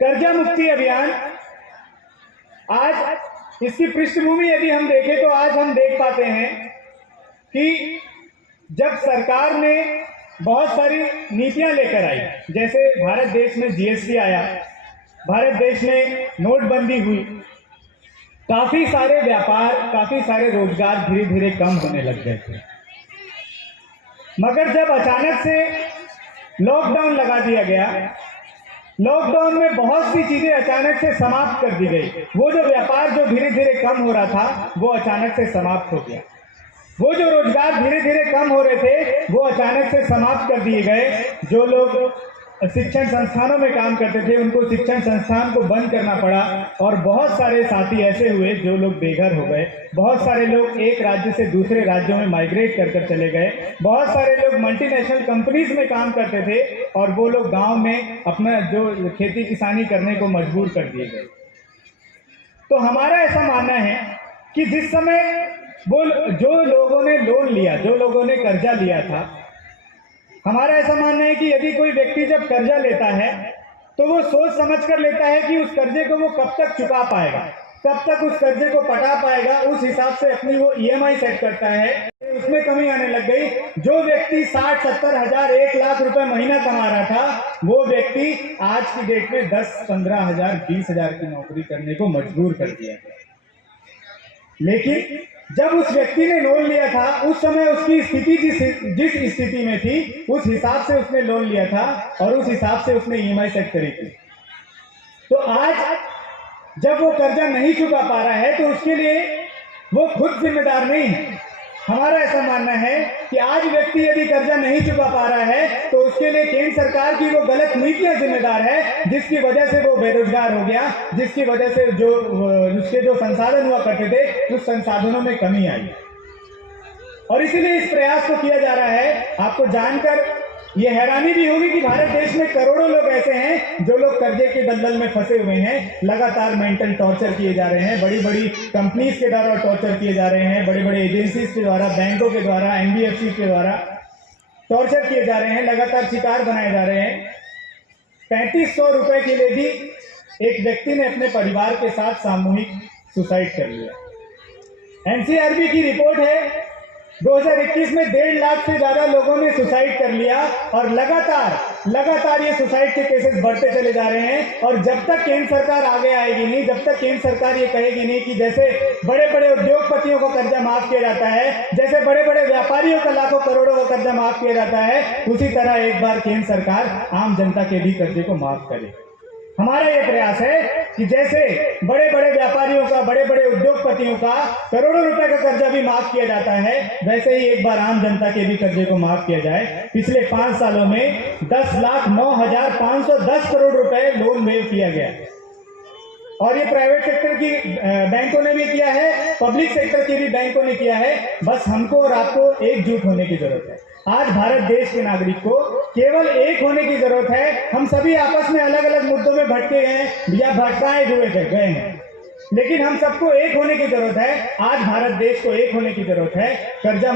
कर्जा मुक्ति अभियान, आज इसकी पृष्ठभूमि यदि हम देखें तो आज हम देख पाते हैं कि जब सरकार ने बहुत सारी नीतियां लेकर आई, जैसे भारत देश में जीएसटी आया, भारत देश में नोटबंदी हुई, काफी सारे व्यापार, काफी सारे रोजगार धीरे धीरे कम होने लग गए थे। मगर जब अचानक से लॉकडाउन लगा दिया गया, लॉकडाउन में बहुत सी चीजें अचानक से समाप्त कर दी गई। वो जो व्यापार जो धीरे धीरे कम हो रहा था वो अचानक से समाप्त हो गया। वो जो रोजगार धीरे धीरे कम हो रहे थे वो अचानक से समाप्त कर दिए गए। जो लोग शिक्षण संस्थानों में काम करते थे उनको शिक्षण संस्थान को बंद करना पड़ा और बहुत सारे साथी ऐसे हुए जो लोग बेघर हो गए। बहुत सारे लोग एक राज्य से दूसरे राज्यों में माइग्रेट कर चले गए। बहुत सारे लोग मल्टीनेशनल कंपनीज में काम करते थे और वो लोग गांव में अपना जो खेती किसानी करने को मजबूर कर दिए गए। तो हमारा ऐसा मानना है कि जिस समय वो जो लोगों ने लोन लिया, जो लोगों ने कर्जा लिया था, हमारा ऐसा मानना है कि यदि कोई व्यक्ति जब कर्जा लेता है तो वो सोच समझ कर लेता है कि उस कर्जे को वो कब तक चुका पाएगा, कब तक उस कर्जे को पटा पाएगा, उस हिसाब से अपनी वो ईएमआई सेट करता है। उसमें कमी आने लग गई। जो व्यक्ति 60-70 हजार 1 लाख रुपए महीना कमा रहा था वो व्यक्ति आज की डेट में 10-15 हजार 20 हजार की नौकरी करने को मजबूर कर दिया गया। लेकिन जब उस व्यक्ति ने लोन लिया था उस समय उसकी स्थिति जिस स्थिति में थी उस हिसाब से उसने लोन लिया था और उस हिसाब से उसने ईएमआई सेट करी थी। तो आज जब वो कर्जा नहीं चुका पा रहा है तो उसके लिए वो खुद जिम्मेदार नहीं है। हमारा ऐसा मानना है कि आज व्यक्ति यदि कर्जा नहीं चुका पा रहा है तो उसके लिए केंद्र सरकार की वो गलत नीतियां जिम्मेदार है, जिसकी वजह से वो बेरोजगार हो गया, जिसकी वजह से जो उसके जो संसाधन हुआ करते थे उस संसाधनों में कमी आई। और इसीलिए इस प्रयास को किया जा रहा है। आपको जानकर ये हैरानी भी होगी कि भारत देश में करोड़ों लोग ऐसे हैं जो लोग कर्जे के दलदल में फंसे हुए हैं। लगातार मेंटल टॉर्चर किए जा रहे हैं, बड़ी बड़ी कंपनीज के द्वारा टॉर्चर किए जा रहे हैं, बड़ी बड़ी एजेंसीज के द्वारा, बैंकों के द्वारा, एनबीएफसी के द्वारा टॉर्चर किए जा रहे हैं, लगातार शिकार बनाए जा रहे हैं। 3500 रुपए के लिए भी एक व्यक्ति ने अपने परिवार के साथ सामूहिक सुसाइड कर लिया। एनसीआरबी की रिपोर्ट है 2021 में 1.5 लाख से ज्यादा लोगों ने सुसाइड कर लिया और लगातार ये सुसाइड के केसेस बढ़ते चले जा रहे हैं। और जब तक केंद्र सरकार आगे आएगी नहीं, जब तक केंद्र सरकार ये कहेगी नहीं कि जैसे बड़े बड़े उद्योगपतियों को कर्जा माफ किया जाता है, जैसे बड़े बड़े व्यापारियों का लाखों करोड़ों का कर्जा माफ किया जाता है, उसी तरह एक बार केंद्र सरकार आम जनता के भी कर्जे को माफ करे। हमारा यह प्रयास है कि जैसे बड़े बड़े व्यापारियों का, बड़े बड़े उद्योगपतियों का करोड़ों रुपए का कर्जा भी माफ किया जाता है, वैसे ही एक बार आम जनता के भी कर्जे को माफ किया जाए। पिछले 5 सालों में 10,09,510 करोड़ रुपए लोन वेव किया गया और ये प्राइवेट सेक्टर की बैंकों ने भी किया है, पब्लिक सेक्टर की भी बैंकों ने किया है। बस हमको और आपको एकजुट होने की जरूरत है। आज भारत देश के नागरिक को केवल एक होने की जरूरत है। हम सभी आपस में अलग अलग मुद्दों में भटके गए या भटकाए गए हैं, लेकिन हम सबको एक होने की जरूरत है। आज भारत देश को एक होने की जरूरत है। कर्जा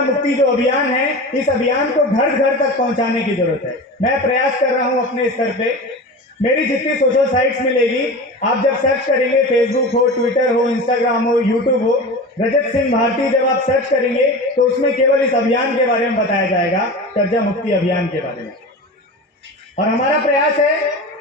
मुक्ति जो अभियान है, इस अभियान को घर घर तक पहुंचाने की जरूरत है। मैं प्रयास कर रहा हूं अपने स्तर पे। मेरी जितनी सोशल साइट्स मिलेगी, आप जब सर्च करेंगे, फेसबुक हो, ट्विटर हो, इंस्टाग्राम हो, यूट्यूब हो, रजत सिंह भारती जब आप सर्च करेंगे तो उसमें केवल इस अभियान के बारे में बताया जाएगा, कर्जा मुक्ति अभियान के बारे में। और हमारा प्रयास है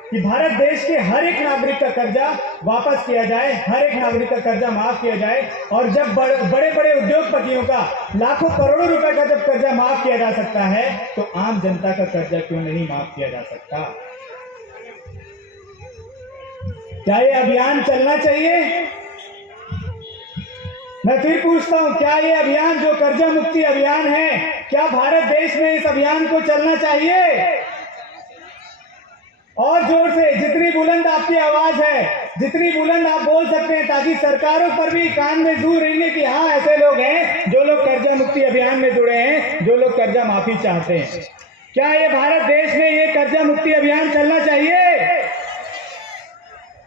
कि भारत देश के हर एक नागरिक का कर्जा वापस किया जाए, हर एक नागरिक का कर्जा माफ किया जाए। और जब बड़े बड़े उद्योगपतियों का लाखों करोड़ों रुपए का जब कर्जा माफ किया जा सकता है तो आम जनता का कर्जा क्यों नहीं माफ किया जा सकता? क्या ये अभियान चलना चाहिए? मैं फिर पूछता हूं, क्या ये अभियान जो कर्जा मुक्ति अभियान है, क्या भारत देश में इस अभियान को चलना चाहिए? और जोर से, जितनी बुलंद आपकी आवाज है, जितनी बुलंद आप बोल सकते हैं, ताकि सरकारों पर भी कान में जू रहेंगे कि हाँ, ऐसे लोग हैं जो लोग कर्जा मुक्ति अभियान में जुड़े हैं, जो लोग कर्जा माफी चाहते हैं। क्या ये भारत देश में ये कर्जा मुक्ति अभियान चलना चाहिए?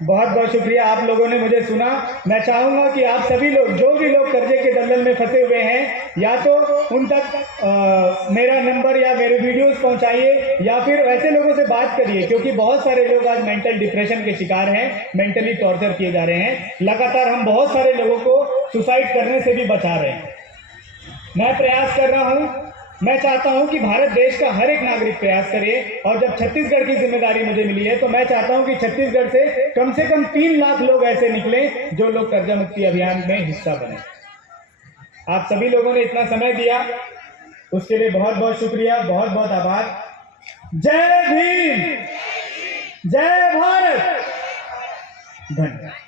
बहुत बहुत शुक्रिया, आप लोगों ने मुझे सुना। मैं चाहूँगा कि आप सभी लोग, जो भी लोग कर्जे के दलदल में फंसे हुए हैं, या तो उन तक मेरा नंबर या मेरे वीडियोस पहुंचाइए, या फिर ऐसे लोगों से बात करिए, क्योंकि बहुत सारे लोग आज मेंटल डिप्रेशन के शिकार हैं, मेंटली टॉर्चर किए जा रहे हैं। लगातार हम बहुत सारे लोगों को सुसाइड करने से भी बचा रहे हैं। मैं प्रयास कर रहा हूँ, मैं चाहता हूं कि भारत देश का हर एक नागरिक प्रयास करे, और जब छत्तीसगढ़ की जिम्मेदारी मुझे मिली है तो मैं चाहता हूं कि छत्तीसगढ़ से कम 3 लाख लोग ऐसे निकले जो लोग कर्जा मुक्ति अभियान में हिस्सा बने। आप सभी लोगों ने इतना समय दिया, उसके लिए बहुत बहुत शुक्रिया, बहुत बहुत आभार। जय भीम, जय भारत, धन्यवाद।